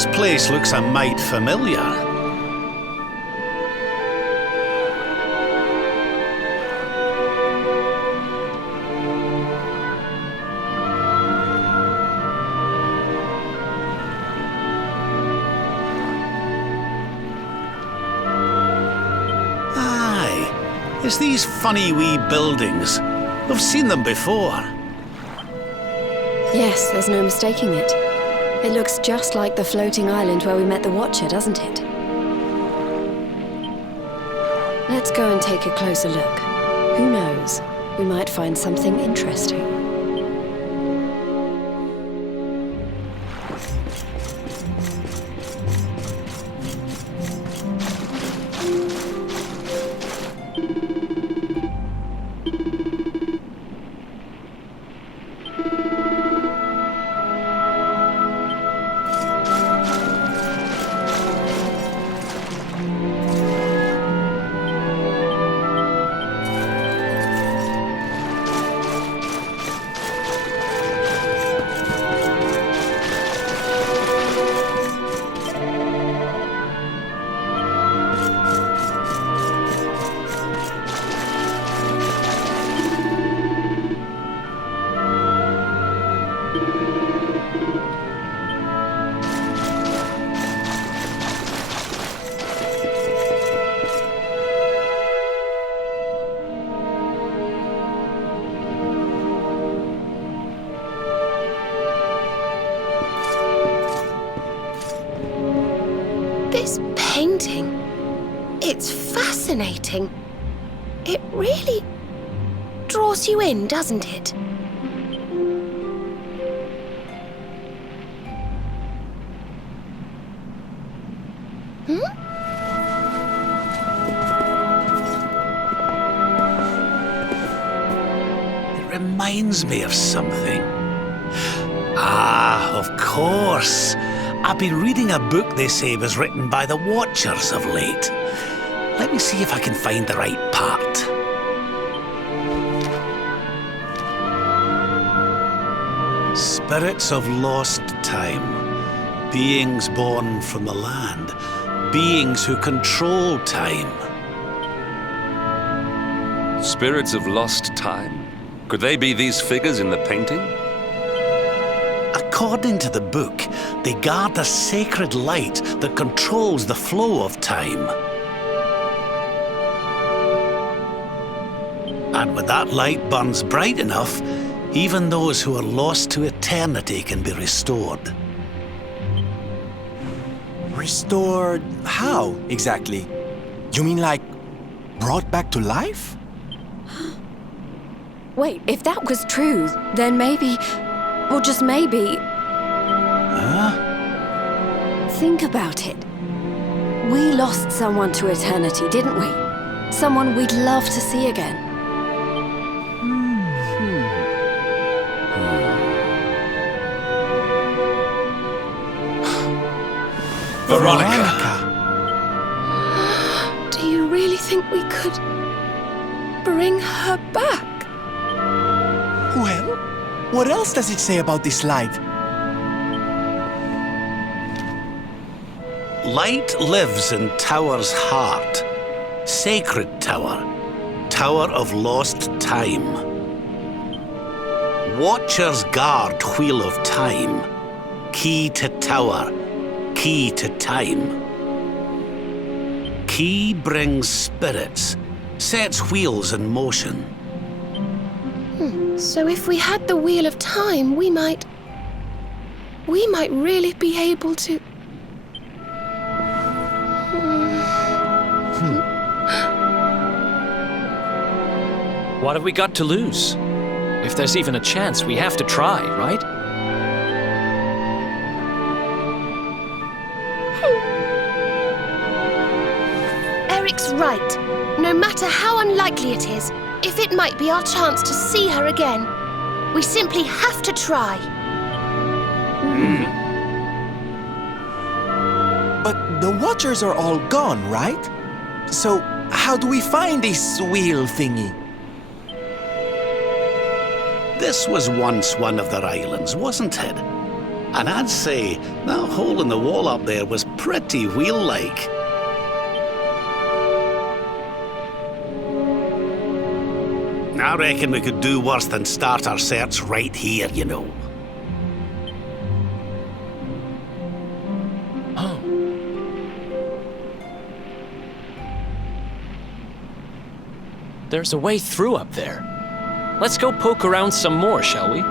This place looks a mite familiar. Aye, it's these funny wee buildings. I've seen them before. Yes, there's no mistaking it. It looks just like the floating island where we met the Watcher, doesn't it? Let's go and take a closer look. Who knows? We might find something interesting. This painting, it's fascinating. It really draws you in, doesn't it? It reminds me of something. Ah, of course. I've been reading a book they say was written by the Watchers of late. Let me see if I can find the right part. Spirits of lost time. Beings born from the land. Beings who control time. Spirits of lost time? Could they be these figures in the painting? According to the book, they guard a sacred light that controls the flow of time. And when that light burns bright enough, even those who are lost to eternity can be restored. Restored how, exactly? You mean like brought back to life? Wait, if that was true, then maybe, or just maybe... Huh? Think about it. We lost someone to eternity, didn't we? Someone we'd love to see again. Veronica! Do you really think we could bring her back? Well, what else does it say about this light? Light lives in Tower's heart. Sacred Tower. Tower of lost time. Watchers guard Wheel of Time. Key to Tower. Key to time. Key brings spirits, sets wheels in motion. So if we had the Wheel of Time, we might really be able to... What have we got to lose? If there's even a chance, we have to try, right? Eric's right. No matter how unlikely it is, if it might be our chance to see her again, we simply have to try. But the Watchers are all gone, right? So how do we find this wheel thingy? This was once one of their islands, wasn't it? And I'd say that hole in the wall up there was pretty wheel-like. I reckon we could do worse than start our search right here, you know. There's a way through up there. Let's go poke around some more, shall we?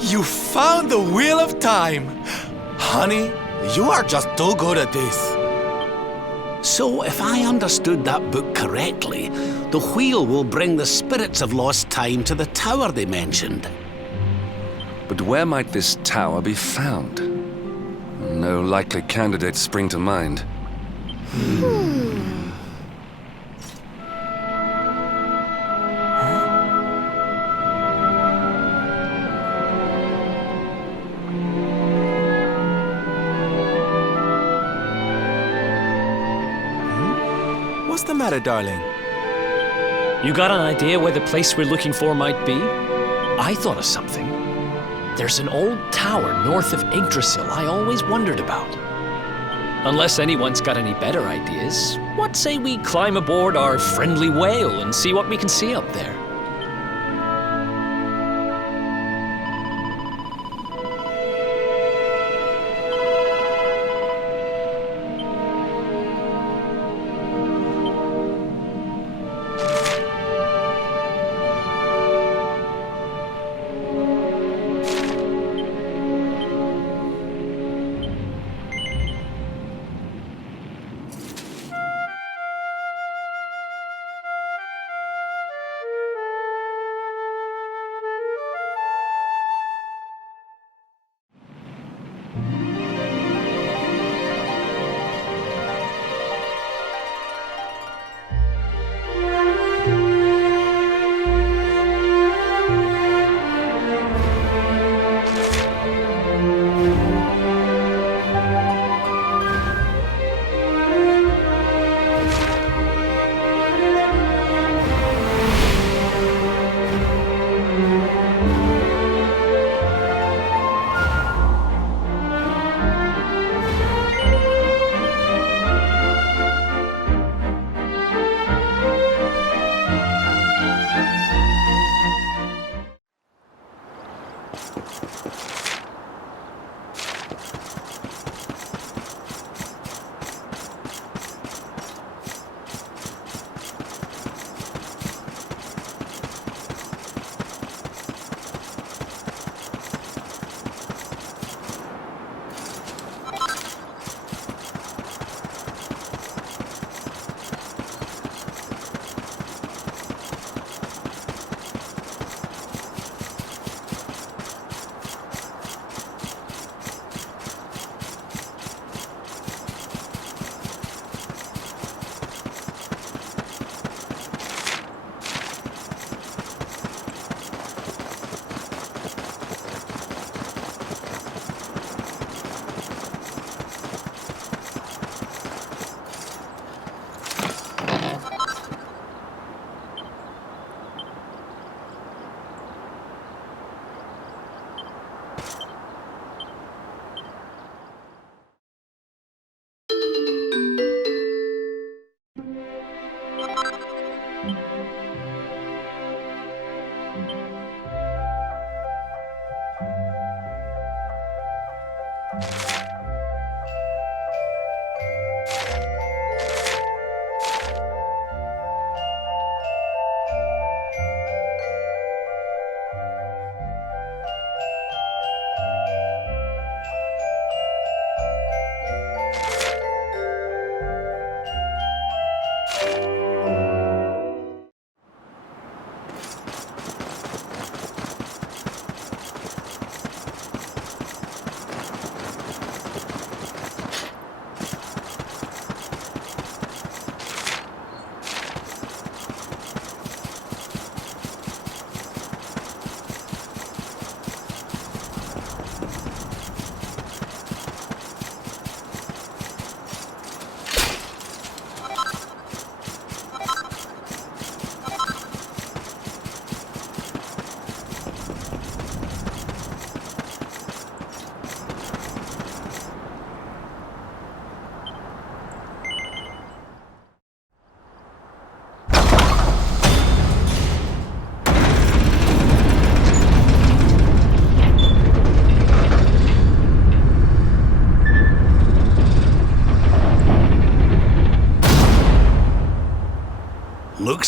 You found the Wheel of Time! Honey, you are just too good at this. So, if I understood that book correctly, the wheel will bring the spirits of lost time to the tower they mentioned. But where might this tower be found? No likely candidates spring to mind. What's the matter, darling? You got an idea where the place we're looking for might be? I thought of something. There's an old tower north of Yggdrasil I always wondered about. Unless anyone's got any better ideas, what say we climb aboard our friendly whale and see what we can see up there?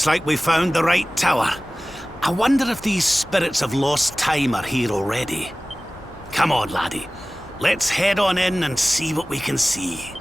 Looks like we found the right tower. I wonder if these spirits of lost time are here already. Come on, laddie. Let's head on in and see what we can see.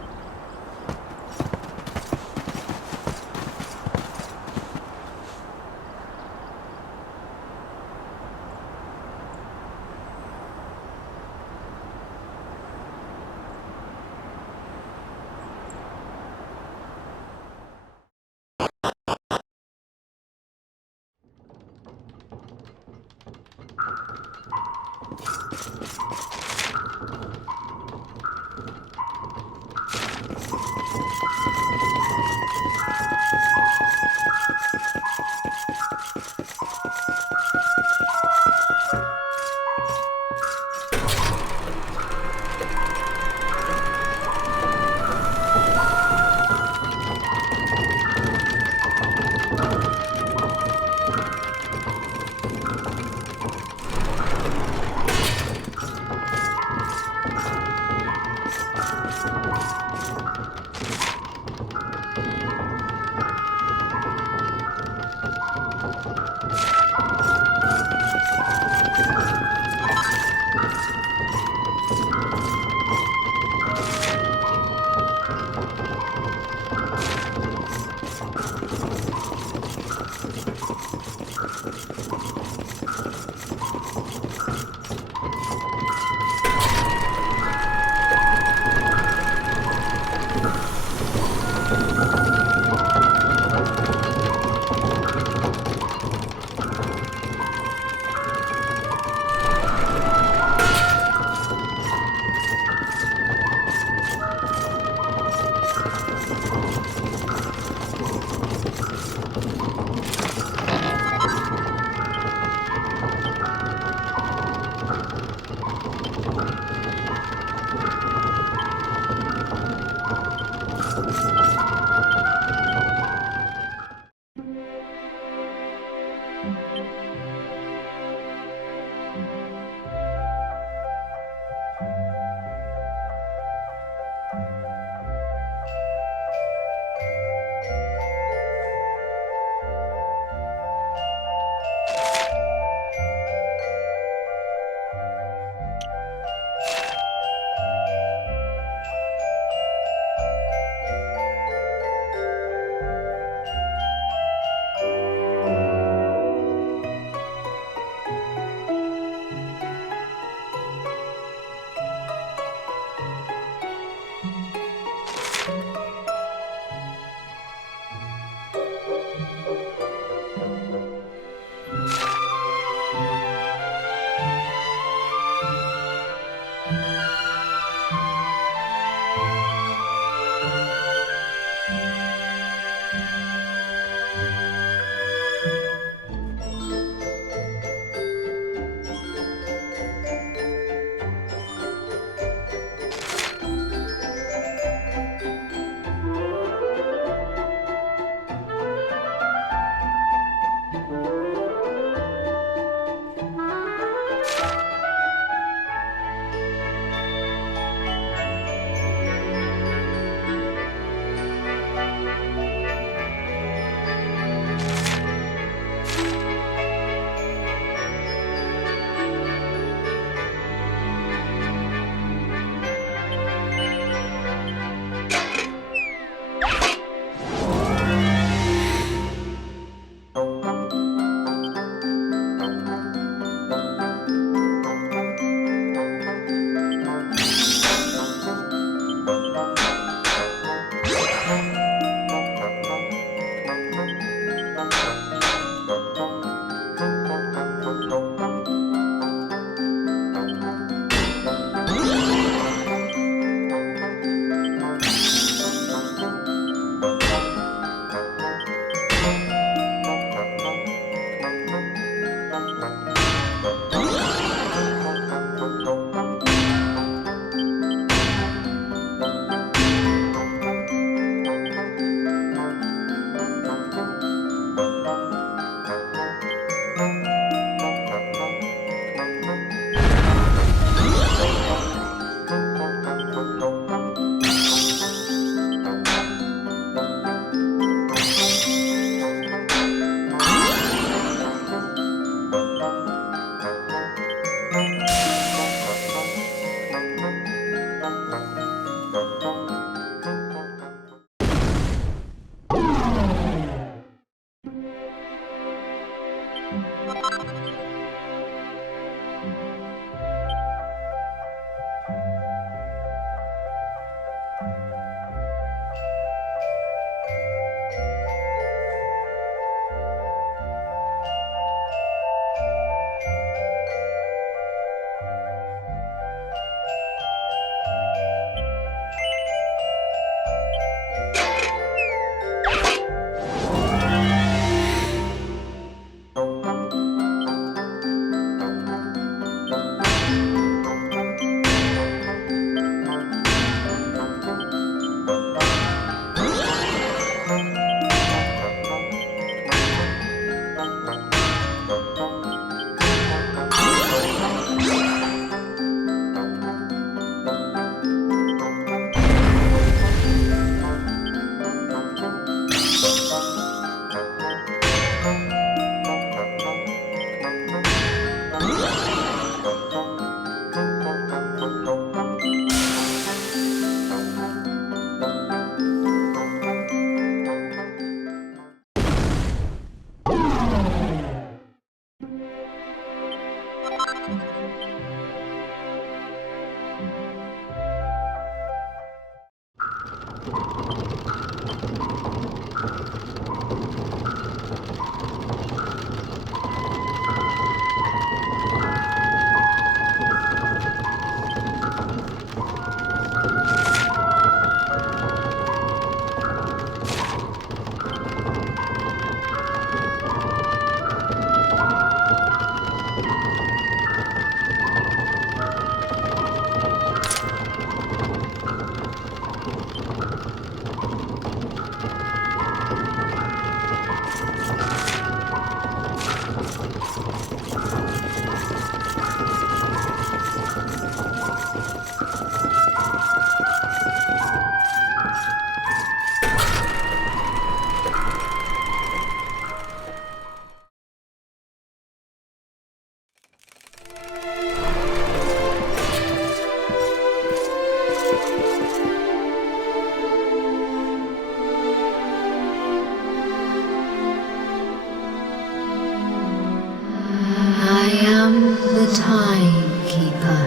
I am the timekeeper,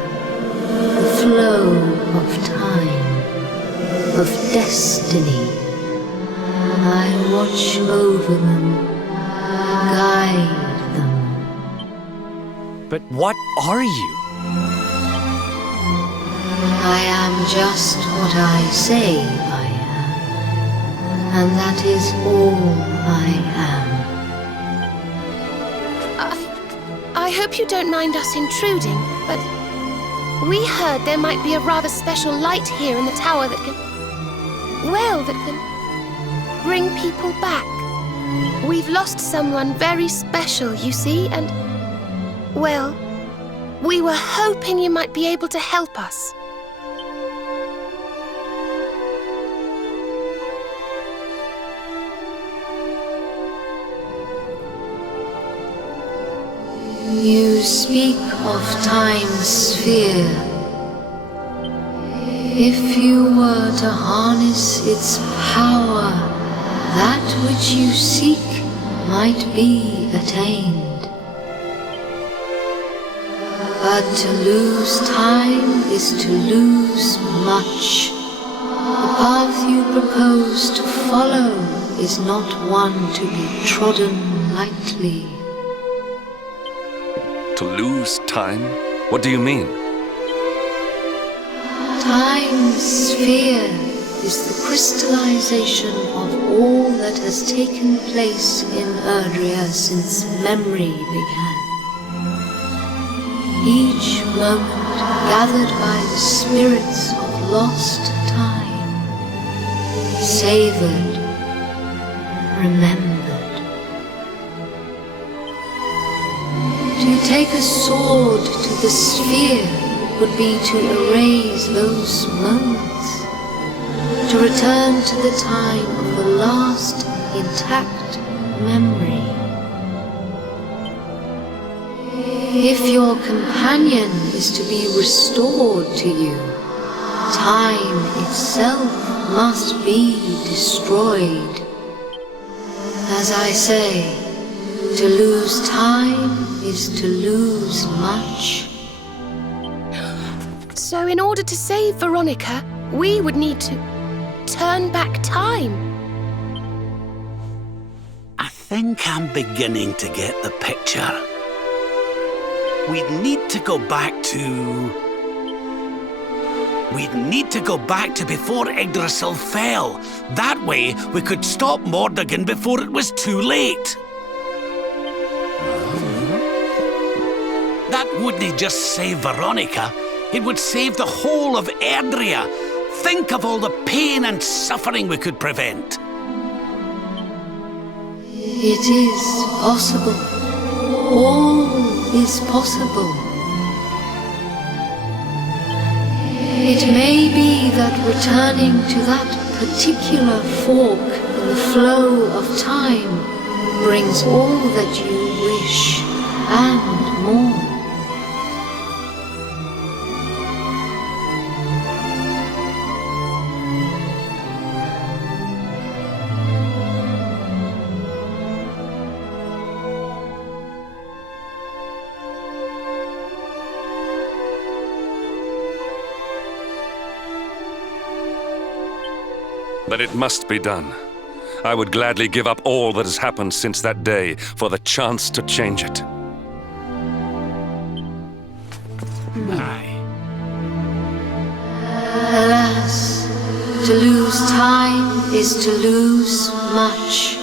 the flow of time, of destiny. I watch over them, guide them. But what are you? I am just what I say I am, and that is all I am. I hope you don't mind us intruding, but we heard there might be a rather special light here in the tower that can bring people back. We've lost someone very special, you see, and, well, we were hoping you might be able to help us. You speak of time's sphere. If you were to harness its power, that which you seek might be attained. But to lose time is to lose much. The path you propose to follow is not one to be trodden lightly. To lose time? What do you mean? Time's sphere is the crystallization of all that has taken place in Erdrea since memory began. Each moment gathered by the spirits of lost time, savored, remembered. To take a sword to the sphere would be to erase those moments, to return to the time of the last intact memory. If your companion is to be restored to you, time itself must be destroyed. As I say, to lose time is to lose much. So in order to save Veronica, we would need to turn back time. I think I'm beginning to get the picture. We'd need to go back to before Yggdrasil fell. That way, we could stop Mordegon before it was too late. That wouldn't just save Veronica, it would save the whole of Erdrea. Think of all the pain and suffering we could prevent. It is possible. All is possible. It may be that returning to that particular fork in the flow of time brings all that you wish and more. But it must be done. I would gladly give up all that has happened since that day for the chance to change it. Aye. Alas, to lose time is to lose much.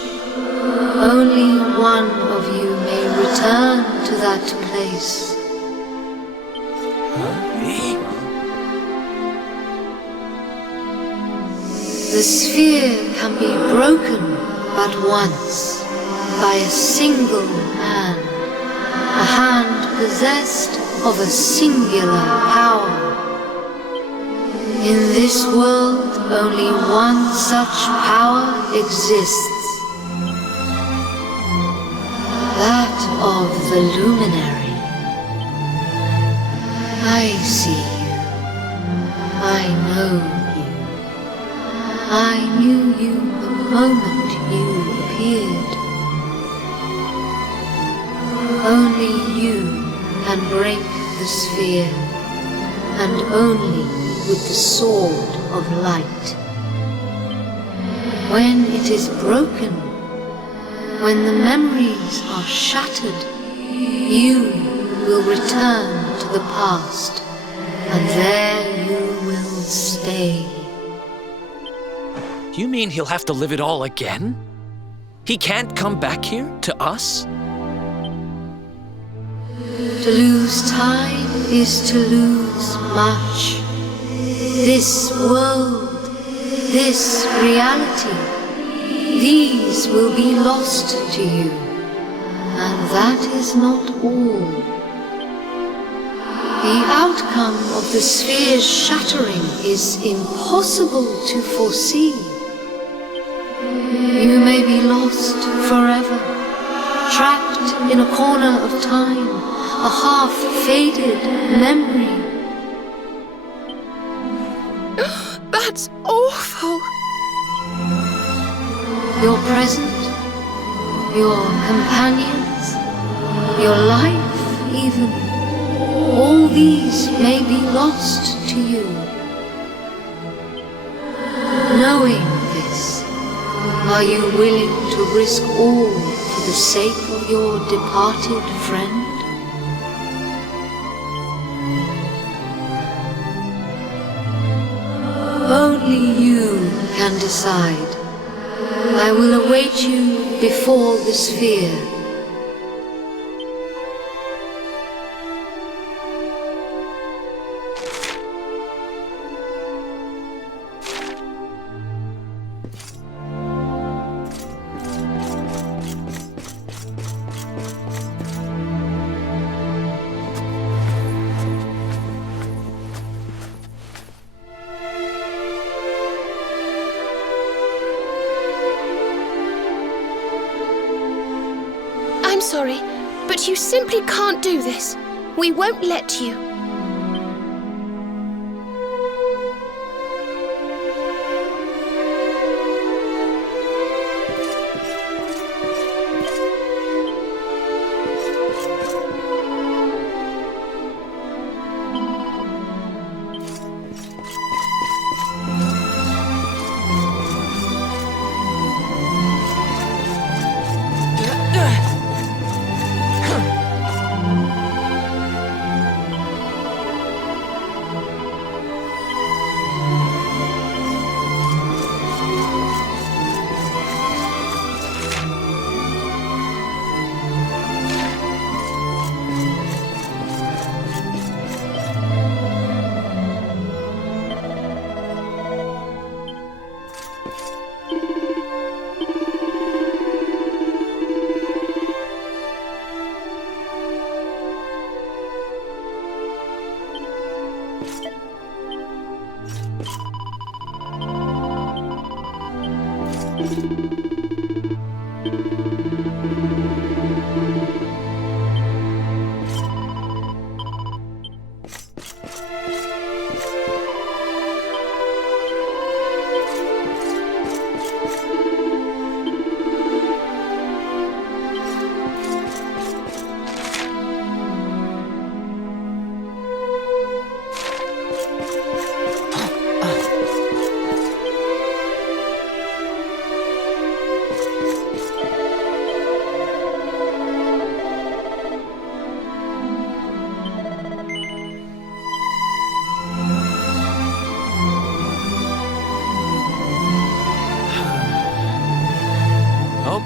Only one of you may return to that place. The sphere can be broken but once, by a single hand, a hand possessed of a singular power. In this world, only one such power exists, that of the luminary. I see you. I know you. I knew you the moment you appeared. Only you can break the sphere, and only with the sword of light. When it is broken, when the memories are shattered, you will return to the past, and there you will stay. You mean he'll have to live it all again? He can't come back here, to us? To lose time is to lose much. This world, this reality, these will be lost to you. And that is not all. The outcome of the sphere's shattering is impossible to foresee. You may be lost forever, trapped in a corner of time, a half-faded memory. That's awful. Your present, your companions, your life even, all these may be lost to you. Knowing this, are you willing to risk all for the sake of your departed friend? Only you can decide. I will await you before the sphere. I'm sorry, but you simply can't do this. We won't let you.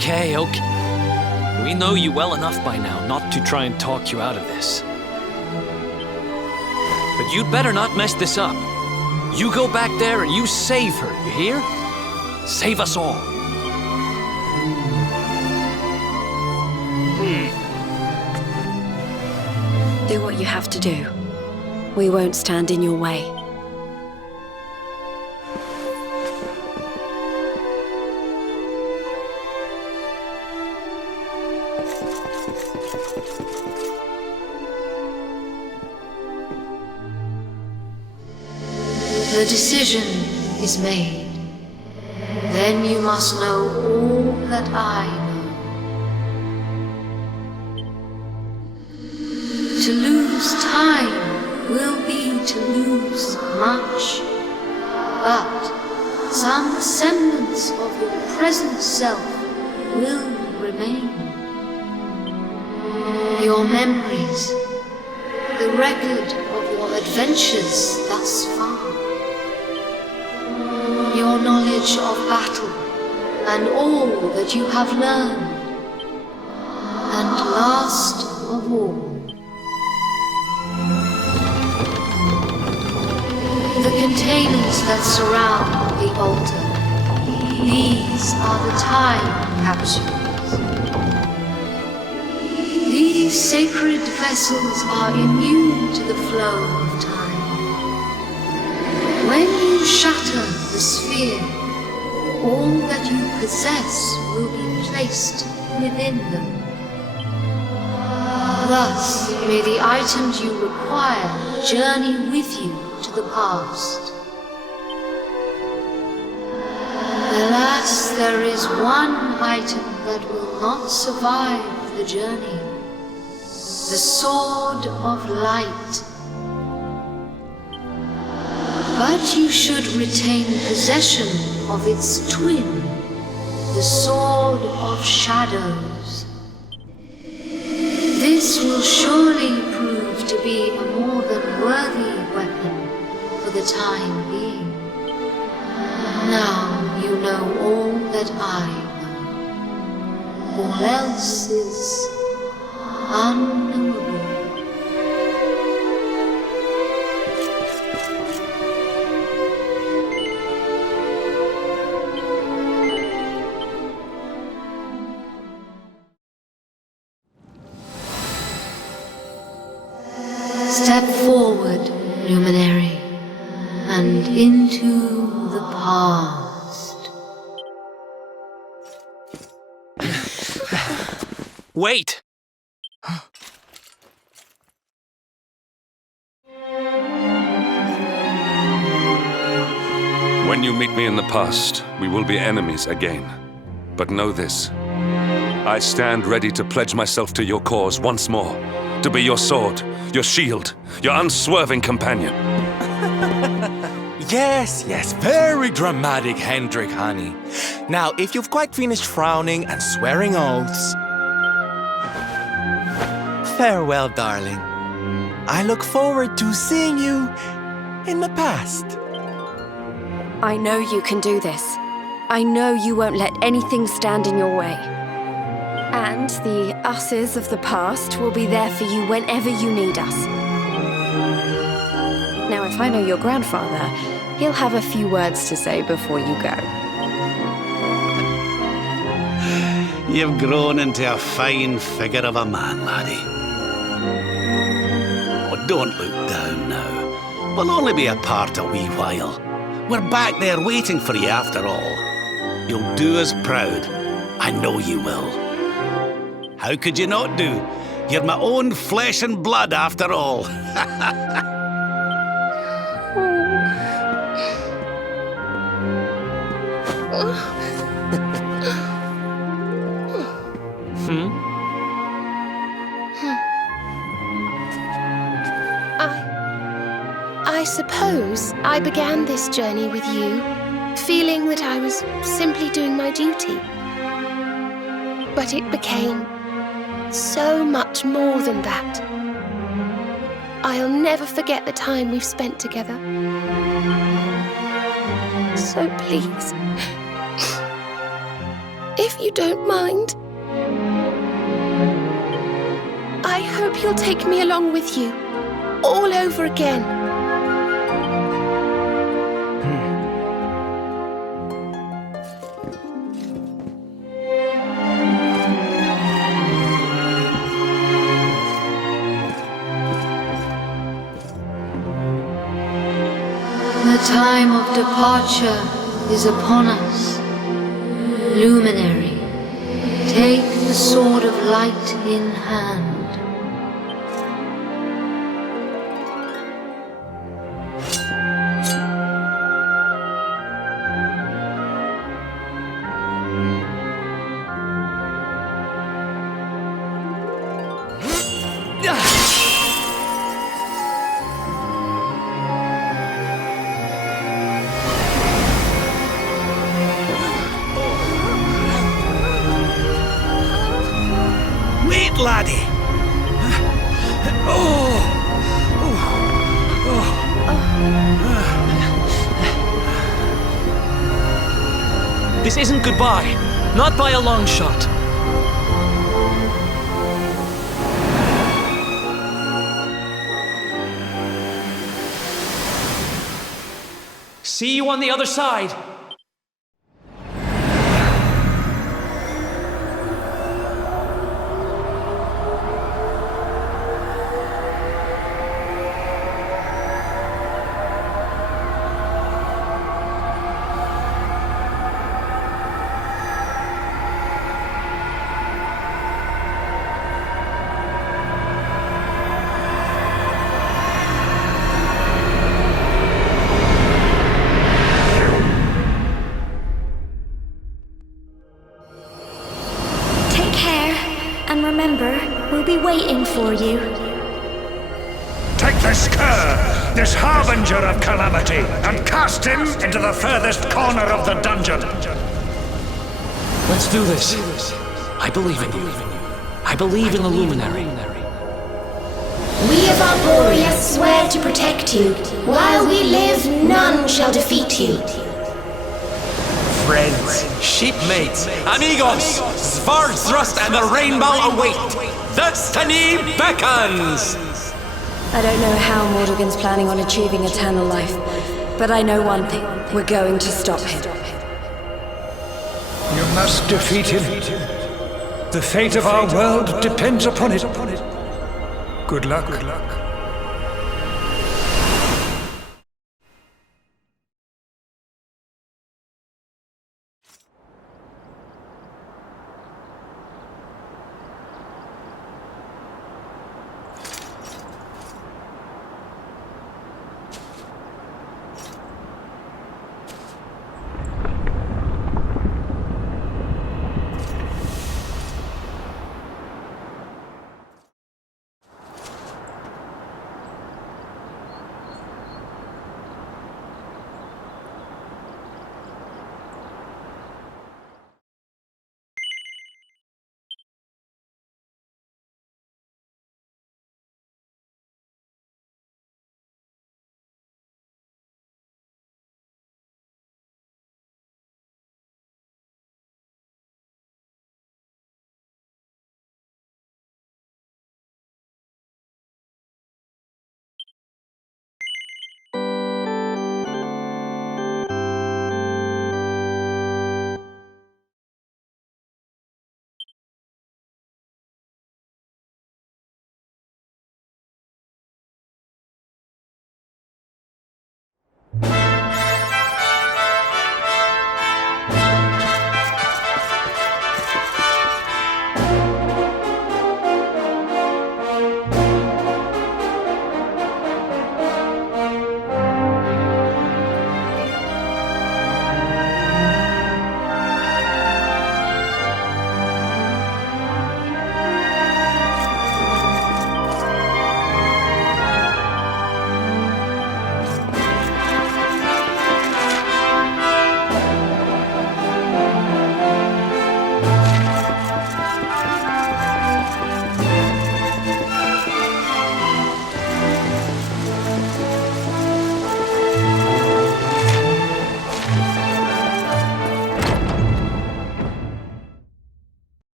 Okay. We know you well enough by now not to try and talk you out of this. But you'd better not mess this up. You go back there and you save her, you hear? Save us all. Do what you have to do. We won't stand in your way. The decision is made. Then you must know all that I know. To To lose time will be to lose much, but some semblance of your present self will remain. Your memories, the record of your adventures thus far, your knowledge of battle and all that you have learned, and last of all, the containers that surround the altar. These are the time capsules. These sacred vessels are immune to the flow of time. When you shatter the sphere, all that you possess will be placed within them. Thus, may the items you require journey with you to the past. Alas, there is one item that will not survive the journey. The Sword of Light. But you should retain possession of its twin, the Sword of Shadows. This will surely prove to be a more than worthy weapon for the time being. Now you know all that I know. All else is unknowable. Step forward, luminary, and into the past. Wait! When you meet me in the past, we will be enemies again. But know this. I stand ready to pledge myself to your cause once more. To be your sword, your shield, your unswerving companion. Yes, very dramatic, Hendrik, honey. Now, if you've quite finished frowning and swearing oaths, farewell, darling. I look forward to seeing you in the past. I know you can do this. I know you won't let anything stand in your way. And the us's of the past will be there for you whenever you need us. Now, if I know your grandfather, he'll have a few words to say before you go. You've grown into a fine figure of a man, laddie. Oh, don't look down now. We'll only be apart a wee while. We're back there waiting for you after all. You'll do us proud. I know you will. How could you not do? You're my own flesh and blood after all. I suppose I began this journey with you, feeling that I was simply doing my duty. But it became so much more than that. I'll never forget the time we've spent together. So please, if you don't mind, I hope you'll take me along with you, all over again. The time of departure is upon us. Luminary, take the sword of light in hand. This isn't goodbye. Not by a long shot. See you on the other side. And remember, we'll be waiting for you. Take this cur, this harbinger of calamity, and cast him into the furthest corner of the dungeon. Let's do this. I believe in you. I believe in the Luminary. We of Arborea swear to protect you. While we live, none shall defeat you. Friends, shipmates, amigos, Svarthrust and the Rainbow await! Destiny beckons! I don't know how Mordegon's planning on achieving eternal life, but I know one thing. We're going to stop him. You must defeat him. The fate of our world depends upon it. Good luck.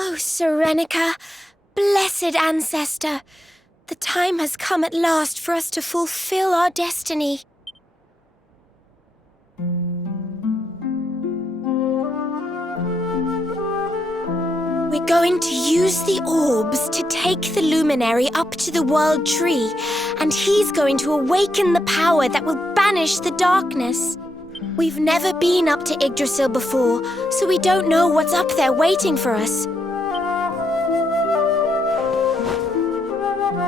Oh, Serenica, blessed ancestor, the time has come at last for us to fulfill our destiny. We're going to use the orbs to take the luminary up to the World Tree, and he's going to awaken the power that will banish the darkness. We've never been up to Yggdrasil before, so we don't know what's up there waiting for us.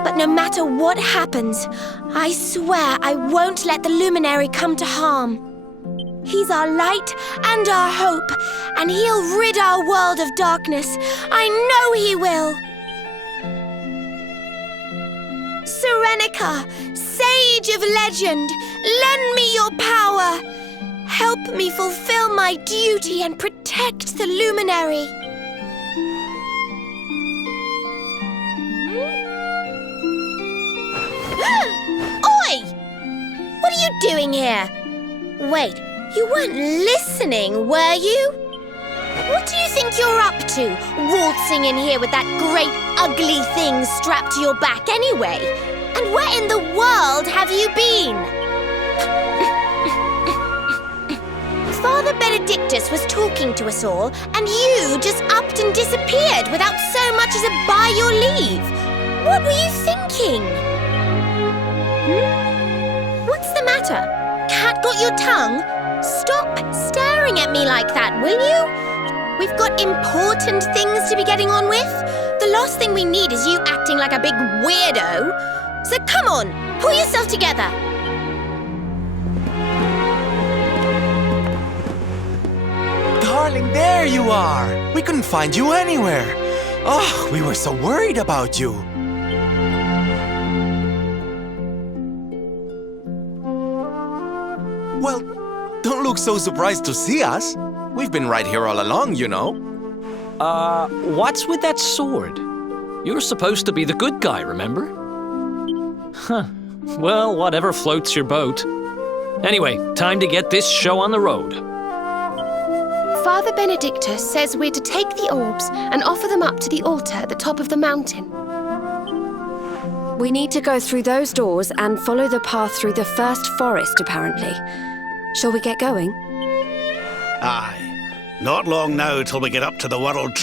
But no matter what happens, I swear I won't let the luminary come to harm. He's our light and our hope, and he'll rid our world of darkness. I know he will. Serenica, sage of legend, lend me your power. Help me fulfill my duty and protect the luminary. Oi! What are you doing here? Wait, you weren't listening, were you? What do you think you're up to, waltzing in here with that great ugly thing strapped to your back anyway? And where in the world have you been? Father Benedictus was talking to us all, and you just upped and disappeared without so much as a by your leave. What were you thinking? What's the matter? Cat got your tongue? Stop staring at me like that, will you? We've got important things to be getting on with. The last thing we need is you acting like a big weirdo. So come on, pull yourself together. Darling, there you are! We couldn't find you anywhere. Oh, we were so worried about you. Well, don't look so surprised to see us. We've been right here all along, you know. What's with that sword? You're supposed to be the good guy, remember? Huh. Well, whatever floats your boat. Anyway, time to get this show on the road. Father Benedictus says we're to take the orbs and offer them up to the altar at the top of the mountain. We need to go through those doors and follow the path through the first forest, apparently. Shall we get going? Aye. Not long now till we get up to the world.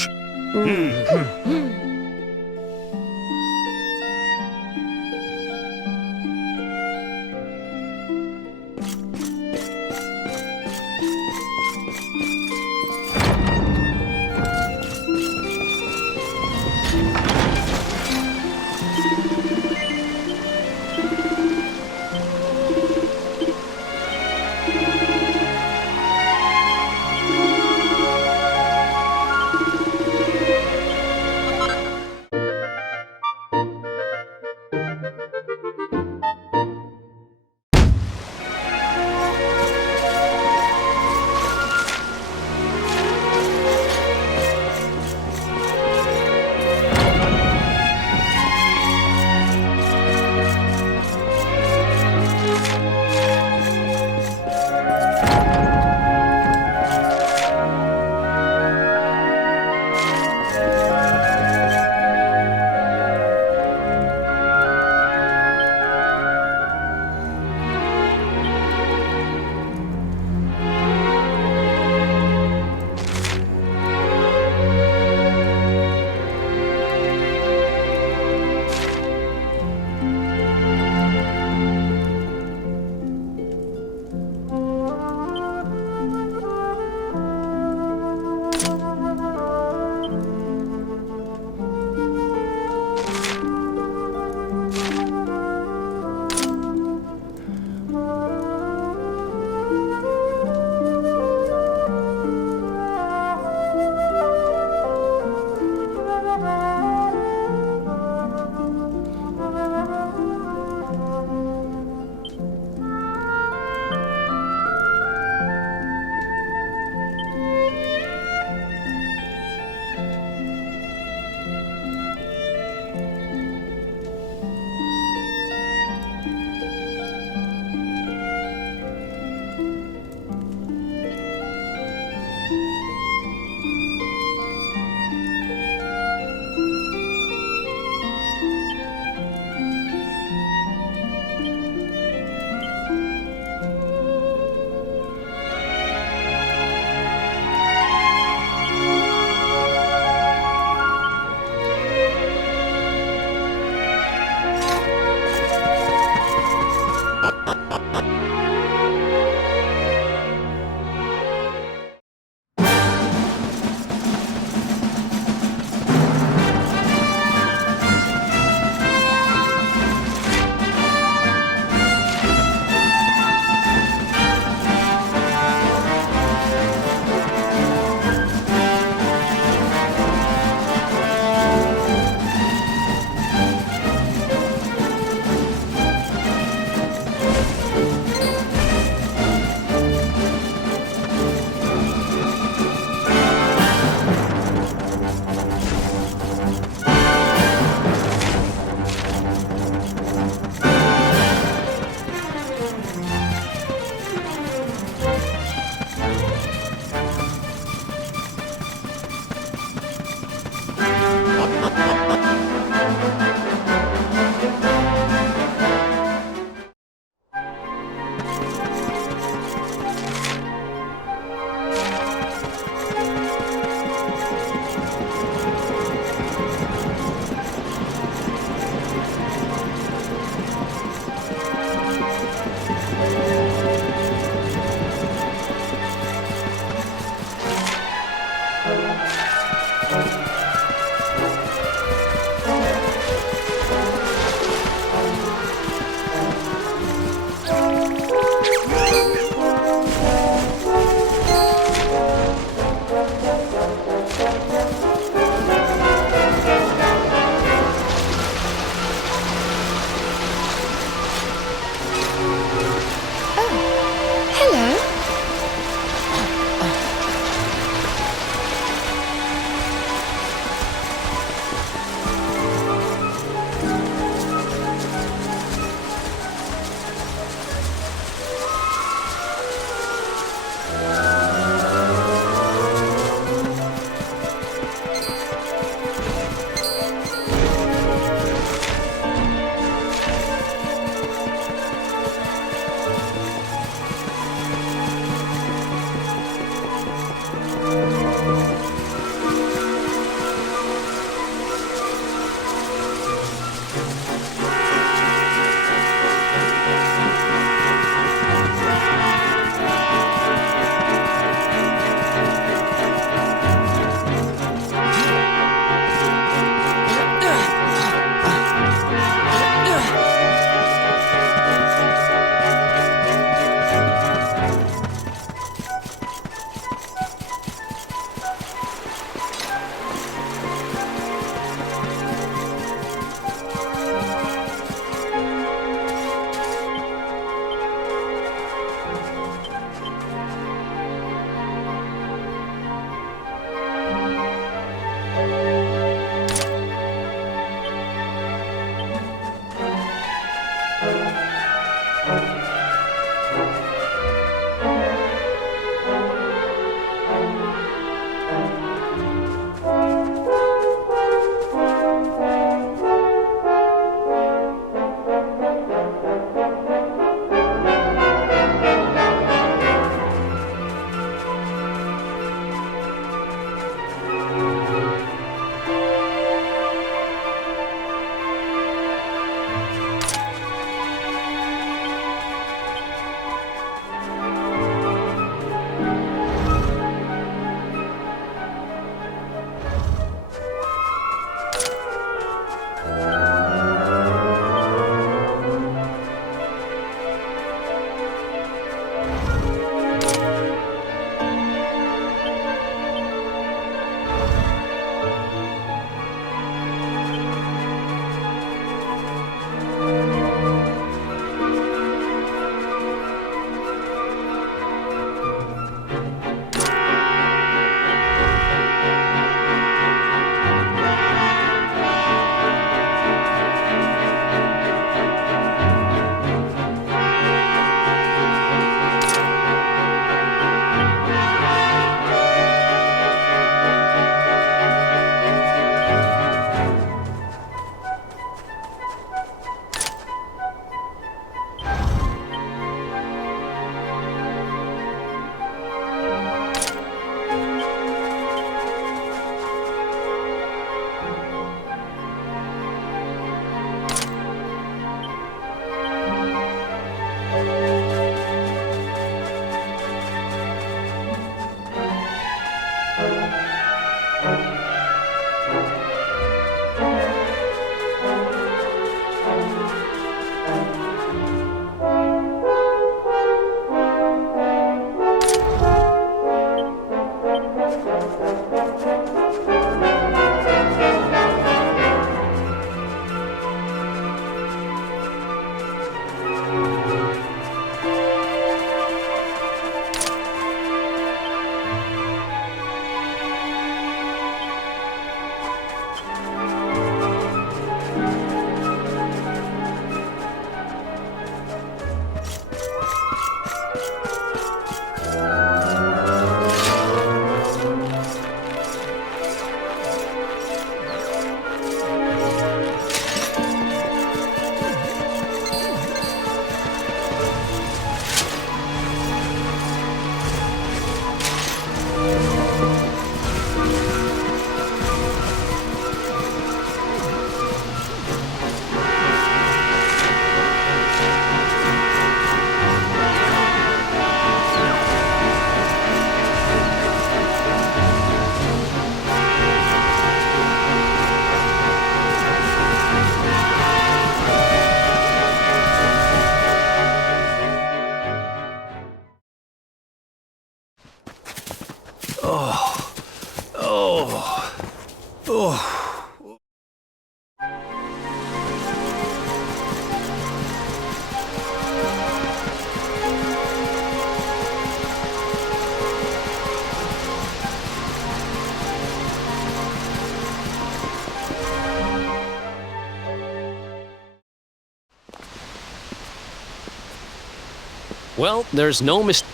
Well, there's no mistake.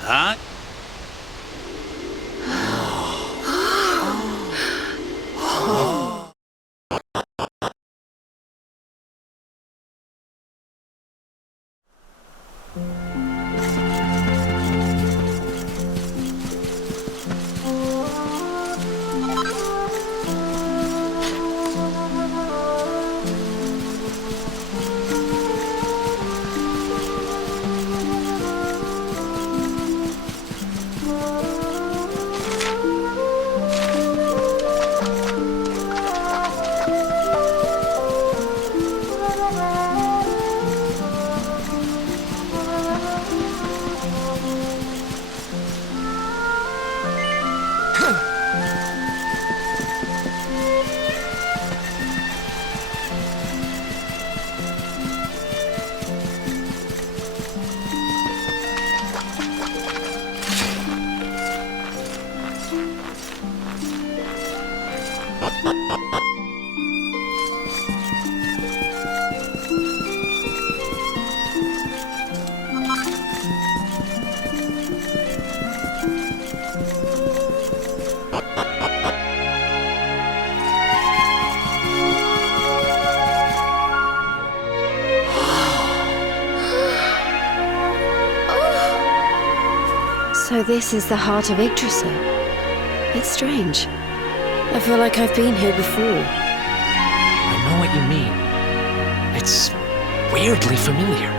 Huh? So this is the heart of Yggdrasil. It's strange. I feel like I've been here before. I know what you mean. It's weirdly familiar.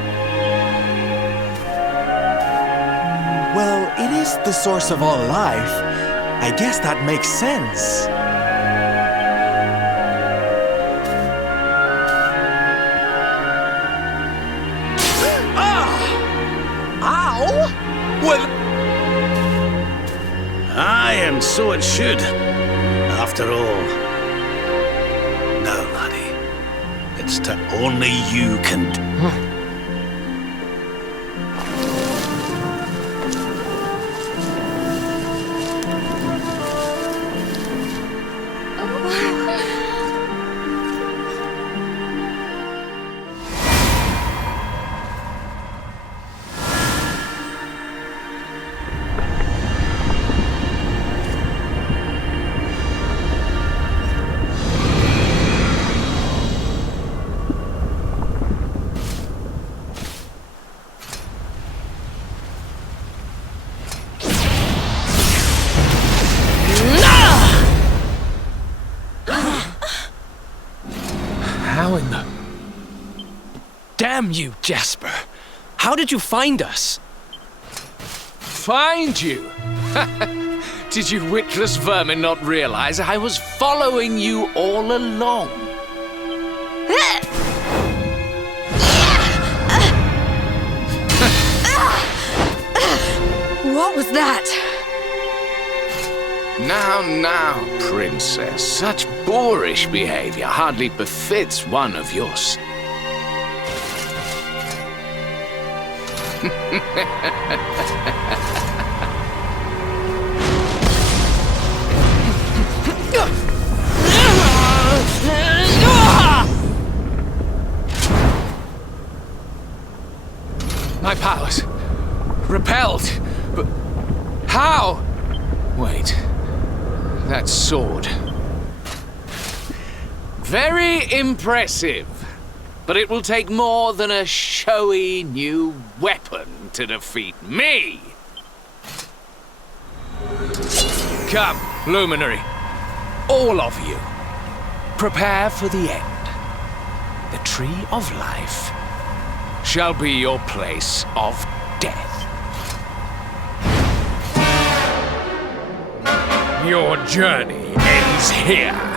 Well, it is the source of all life. I guess that makes sense. Ow! Well... Aye, and so it should. After all. Now, laddie, it's to only you can do. How in the... Damn you, Jasper! How did you find us? Find you? Did you witless vermin not realize I was following you all along? What was that? Now, princess. Such boorish behavior hardly befits one of yours. My powers. Repelled. But how? Wait. That sword. Very impressive. But it will take more than a showy new weapon to defeat me. Come, Luminary. All of you. Prepare for the end. The Tree of Life shall be your place of death. Your journey ends here.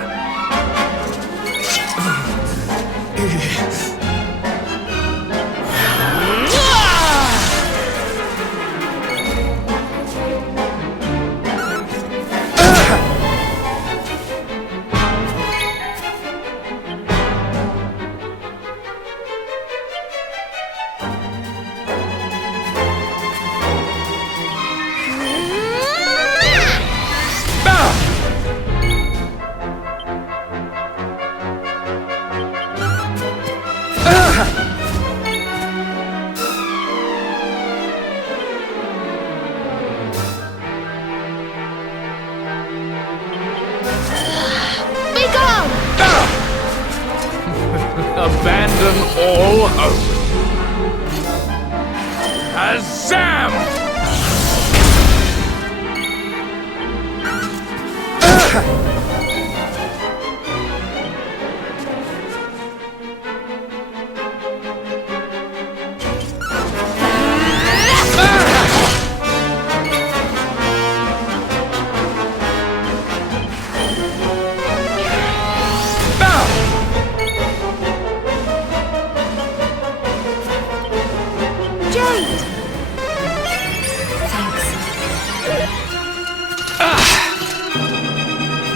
all hope. Azam!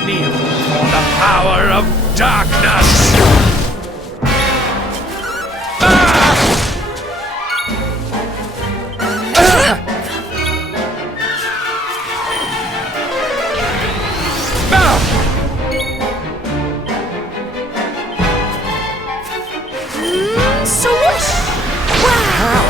Kneel for the power of darkness! Swoosh! Wow!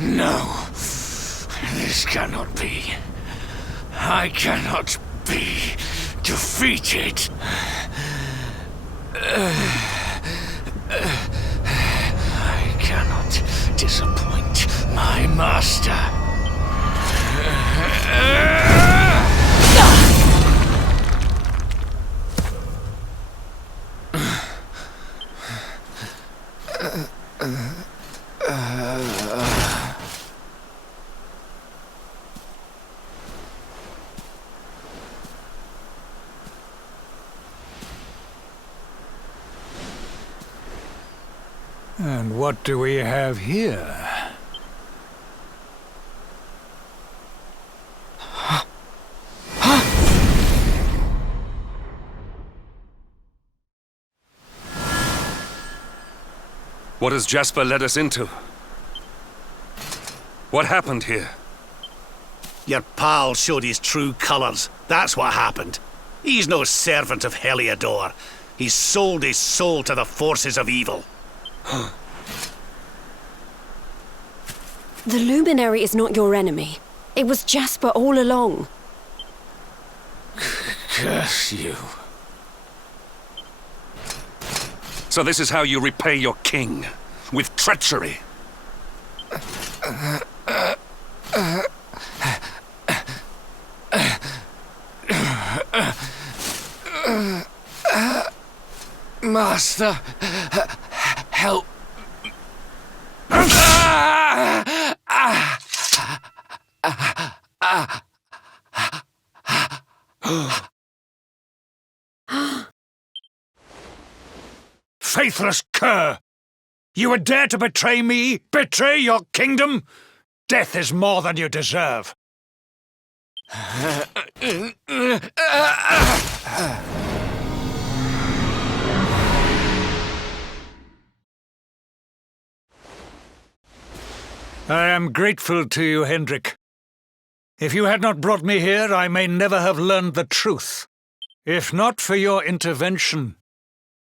No, this cannot be. I cannot be defeated. I cannot disappoint my master. And what do we have here? What has Jasper led us into? What happened here? Your pal showed his true colours. That's what happened. He's no servant of Heliodor. He's sold his soul to the forces of evil. The Luminary is not your enemy. It was Jasper all along. Curse you. So this is how you repay your king? With treachery? Master, help. Faithless cur! You would dare to betray me? Betray your kingdom? Death is more than you deserve. I am grateful to you, Hendrik. If you had not brought me here, I may never have learned the truth. If not for your intervention,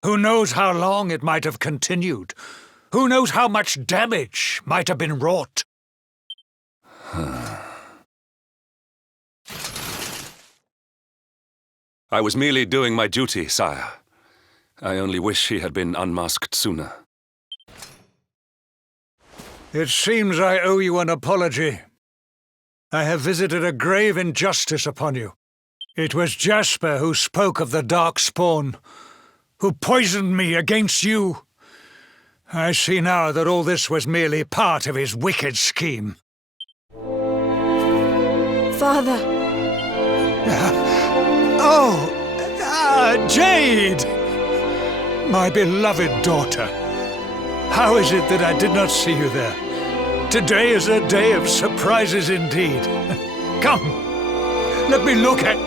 who knows how long it might have continued? Who knows how much damage might have been wrought? I was merely doing my duty, sire. I only wish he had been unmasked sooner. It seems I owe you an apology. I have visited a grave injustice upon you. It was Jasper who spoke of the dark spawn, who poisoned me against you. I see now that all this was merely part of his wicked scheme. Father! Jade! My beloved daughter. How is it that I did not see you there? Today is a day of surprises indeed. Come, let me look at...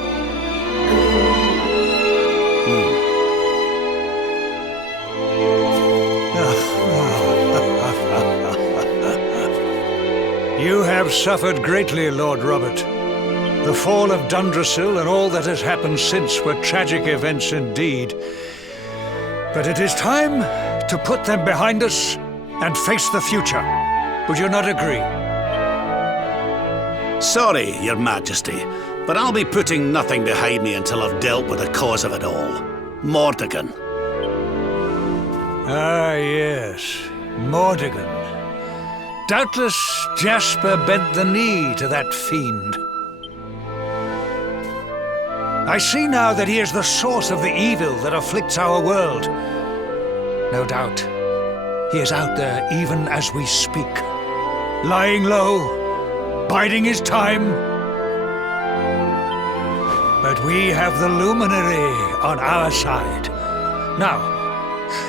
You have suffered greatly, Lord Robert. The fall of Dundrasil and all that has happened since were tragic events indeed. But it is time to put them behind us and face the future. Would you not agree? Sorry, Your Majesty, but I'll be putting nothing behind me until I've dealt with the cause of it all. Mordegon. Ah, yes. Mordegon. Doubtless Jasper bent the knee to that fiend. I see now that he is the source of the evil that afflicts our world. No doubt, he is out there even as we speak. Lying low, biding his time. But we have the Luminary on our side. Now,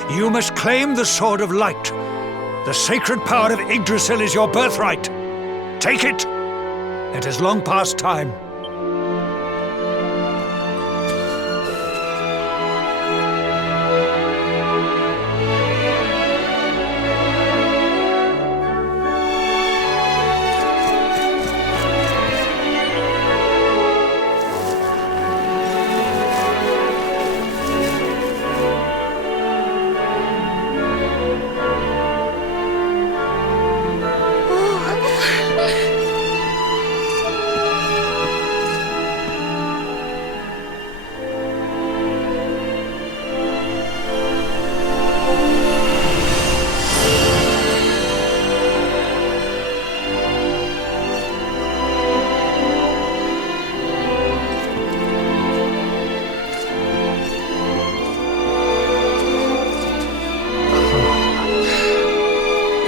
you must claim the Sword of Light. The sacred power of Yggdrasil is your birthright. Take it. It is long past time.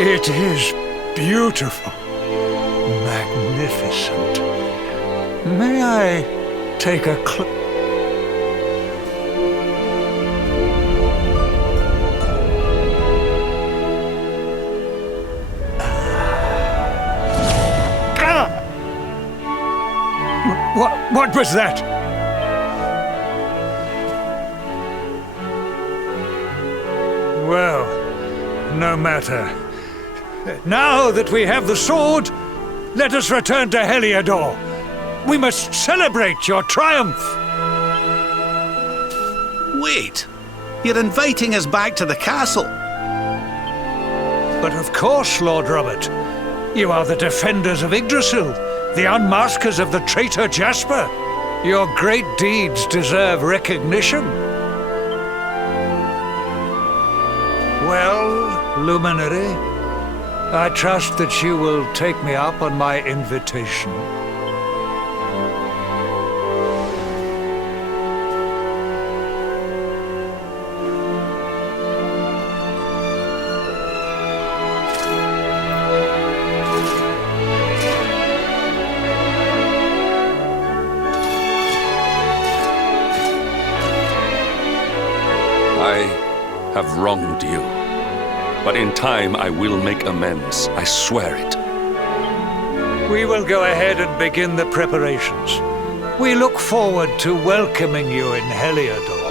It is beautiful, magnificent. May I take a What was that? Well, no matter. Now that we have the sword, let us return to Heliodor. We must celebrate your triumph. Wait, you're inviting us back to the castle. But of course, Lord Robert. You are the defenders of Yggdrasil, the unmaskers of the traitor Jasper. Your great deeds deserve recognition. Well, Luminary, I trust that you will take me up on my invitation. I have wronged you. But in time, I will make amends. I swear it. We will go ahead and begin the preparations. We look forward to welcoming you in Heliodor.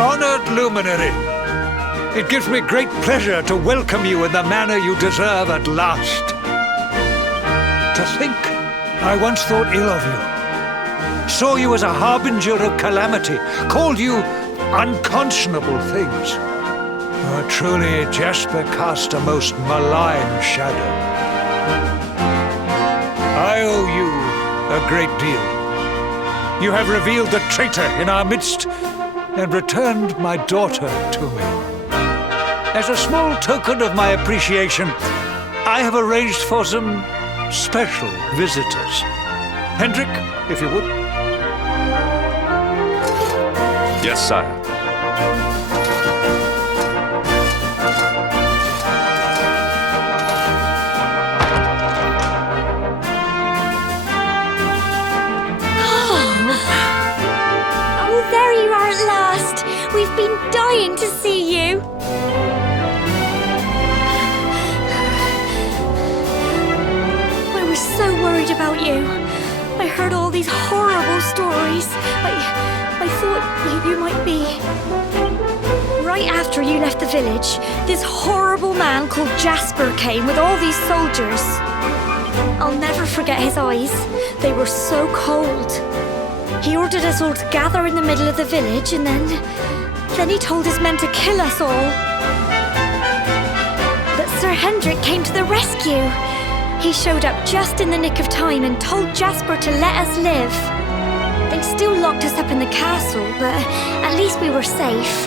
Honored Luminary, it gives me great pleasure to welcome you in the manner you deserve at last. To think, I once thought ill of you, saw you as a harbinger of calamity, called you unconscionable things. Oh, truly, Jasper cast a most malign shadow. I owe you a great deal. You have revealed the traitor in our midst and returned my daughter to me. As a small token of my appreciation, I have arranged for some special visitors. Hendrik, if you would. Yes, sire. Oh, there you are at last. We've been dying to see you. I was so worried about you. I heard all these horrible stories. I thought you might be... Right after you left the village, this horrible man called Jasper came with all these soldiers. I'll never forget his eyes. They were so cold. He ordered us all to gather in the middle of the village, and then he told his men to kill us all. But Sir Hendrik came to the rescue. He showed up just in the nick of time and told Jasper to let us live. They still locked us up in the castle, but at least we were safe.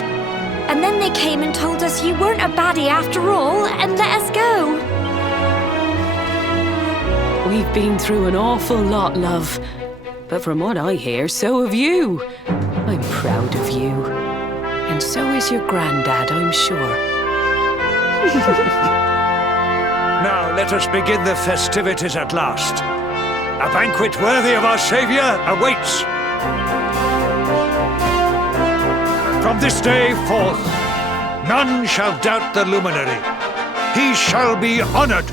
And then they came and told us you weren't a baddie after all, and let us go. We've been through an awful lot, love. But from what I hear, so have you. I'm proud of you. And so is your granddad, I'm sure. Now let us begin the festivities at last. A banquet worthy of our Saviour awaits. From this day forth, none shall doubt the luminary. He shall be honored,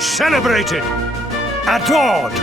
celebrated, adored.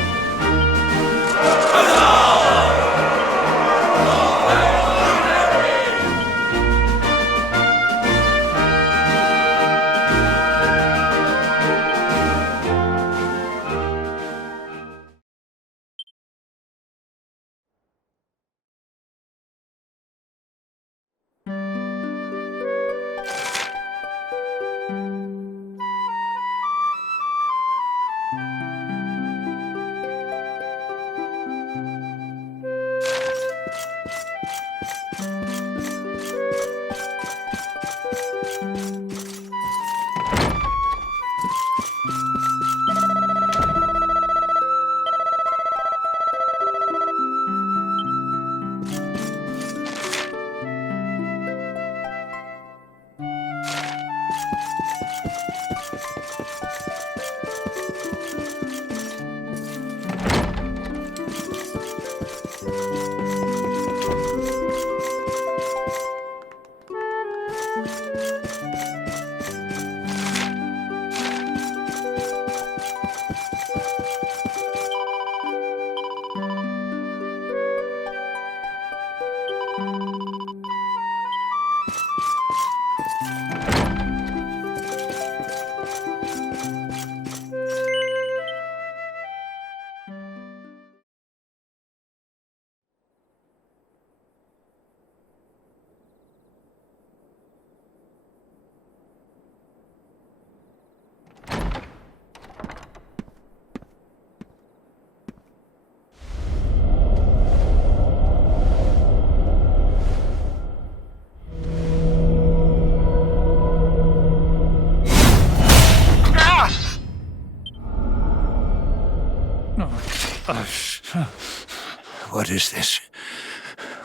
What is this?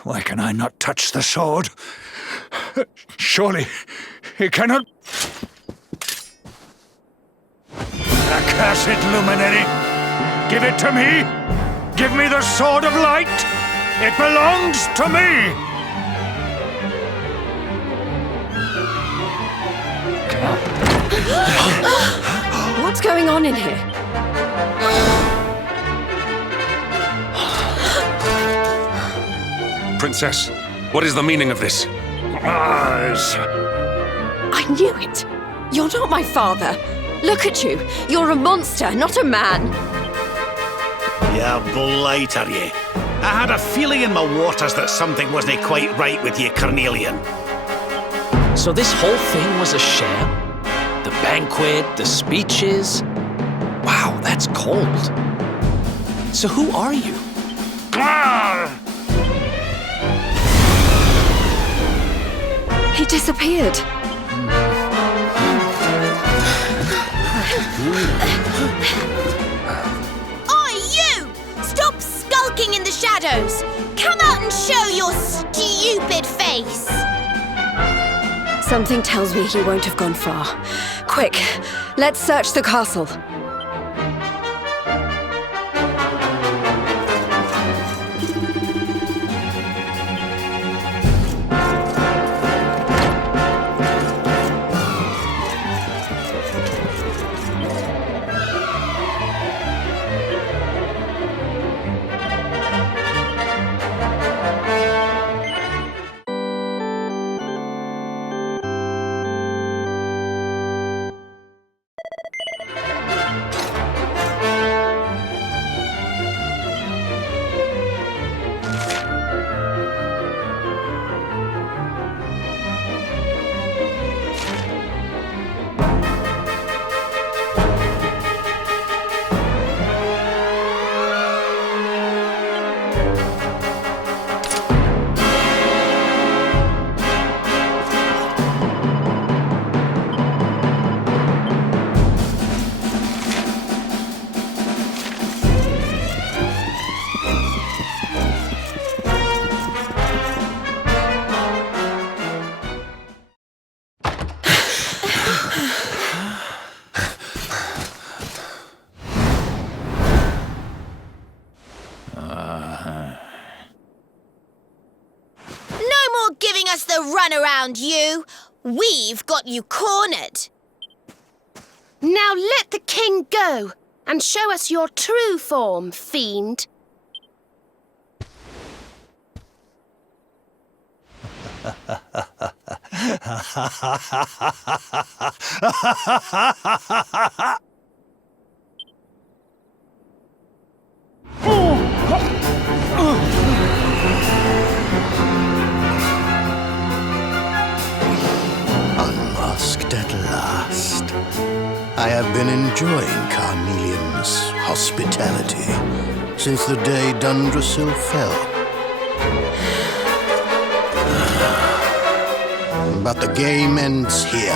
Why can I not touch the sword? Surely it cannot... Accursed luminary! Give it to me! Give me the sword of light! It belongs to me! What's going on in here? Princess, what is the meaning of this? eyes. I knew it! You're not my father. Look at you. You're a monster, not a man. You blighter, you. I had a feeling in my waters that something wasn't quite right with you, Carnelian. So this whole thing was a sham? The banquet, the speeches? Wow, that's cold. So who are you? He disappeared. Oi, you! Stop skulking in the shadows! Come out and show your stupid face! Something tells me he won't have gone far. Quick, let's search the castle. The runaround, you! We've got you cornered! Now let the king go and show us your true form, fiend. Unmasked at last. I have been enjoying Carnelian's hospitality since the day Dundrasil fell. But the game ends here.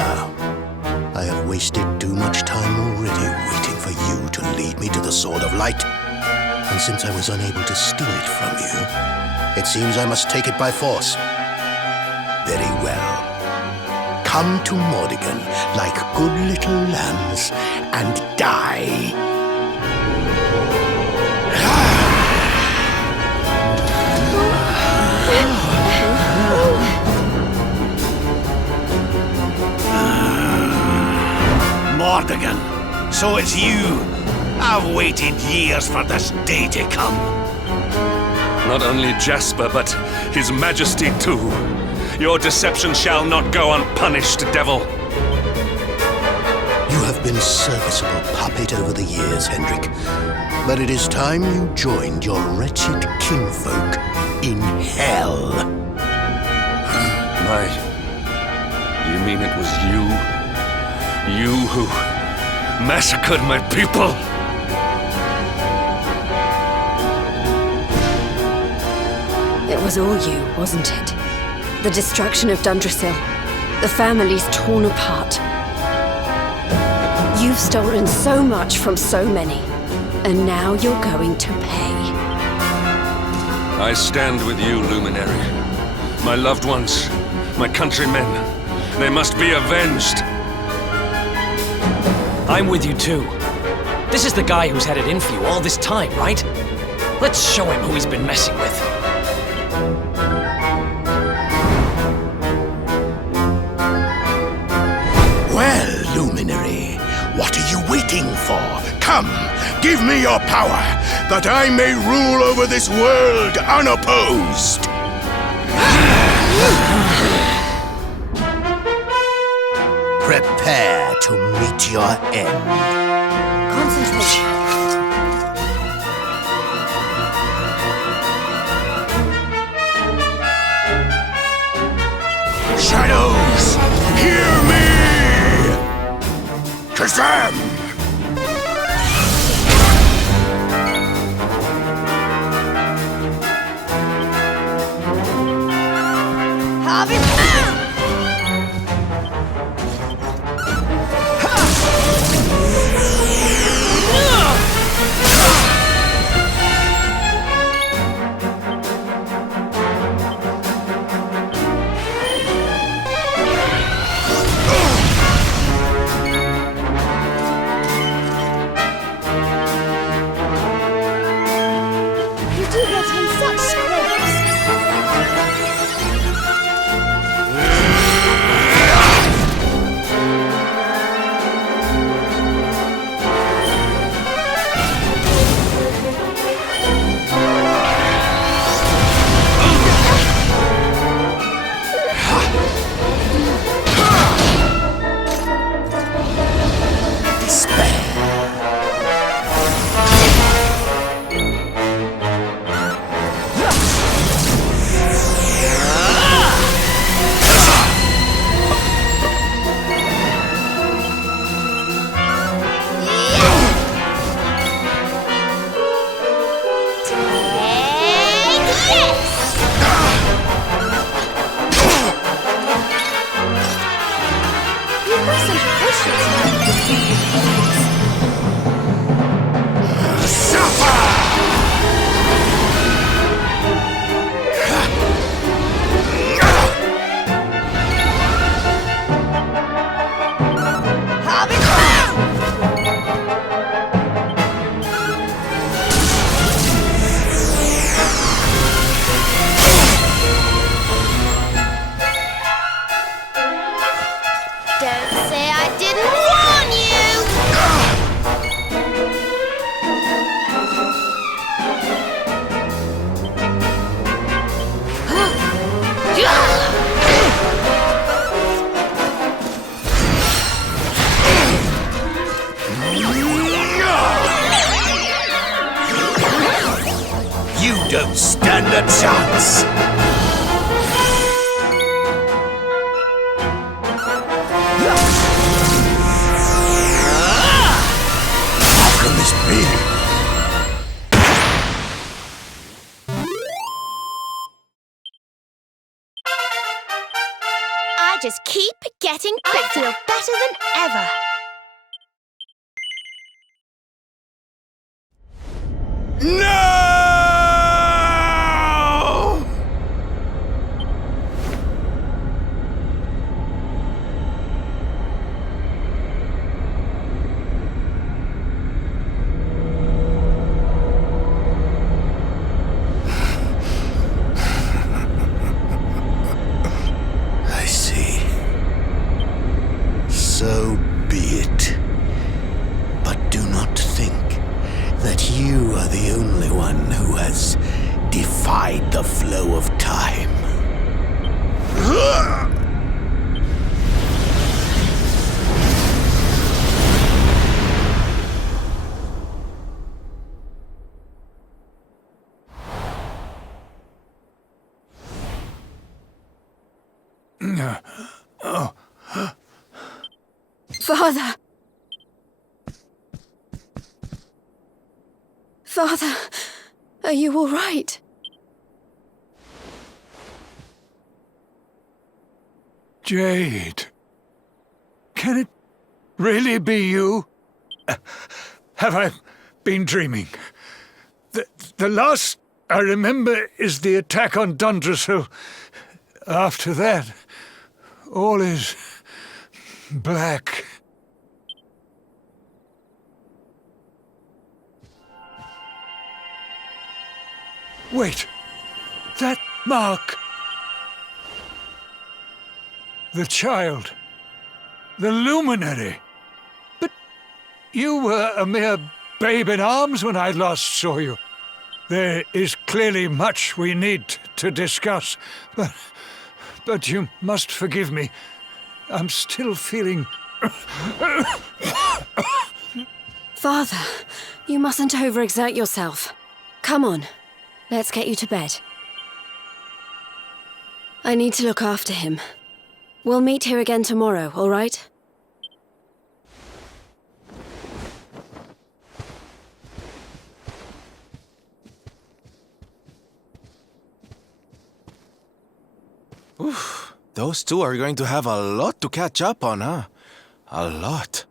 I have wasted too much time already waiting for you to lead me to the Sword of Light. And since I was unable to steal it from you, it seems I must take it by force. Very well. Come to Mordigan like good little lambs and die. Mordigan, so it's you. I've waited years for this day to come. Not only Jasper, but His Majesty too. Your deception shall not go unpunished, devil. You have been a serviceable puppet over the years, Hendrik. But it is time you joined your wretched kinfolk in hell. You mean it was you? You who massacred my people? It was all you, wasn't it? The destruction of Dundrasil. The family's torn apart. You've stolen so much from so many. And now you're going to pay. I stand with you, Luminary. My loved ones, my countrymen, they must be avenged. I'm with you too. This is the guy who's had it in for you all this time, right? Let's show him who he's been messing with. Well, Luminary, what are you waiting for? Come, give me your power, that I may rule over this world unopposed. end. Concentrate. Shadows, hear me! Kazam! Don't stand a chance! How can this be? I just keep getting better. I feel better than ever. No! I see. So be it. But do not think that you are the only one who has defied the flow of time. Father! Father, are you all right? Jade. Can it really be you? Have I been dreaming? The last I remember is the attack on Dundrasil. After that, all is black. Wait, that mark. The child. The luminary. But you were a mere babe in arms when I last saw you. There is clearly much we need to discuss, but you must forgive me. I'm still feeling Father, you mustn't overexert yourself. Come on, let's get you to bed. I need to look after him. We'll meet here again tomorrow, all right? Oof, those two are going to have a lot to catch up on, huh? A lot.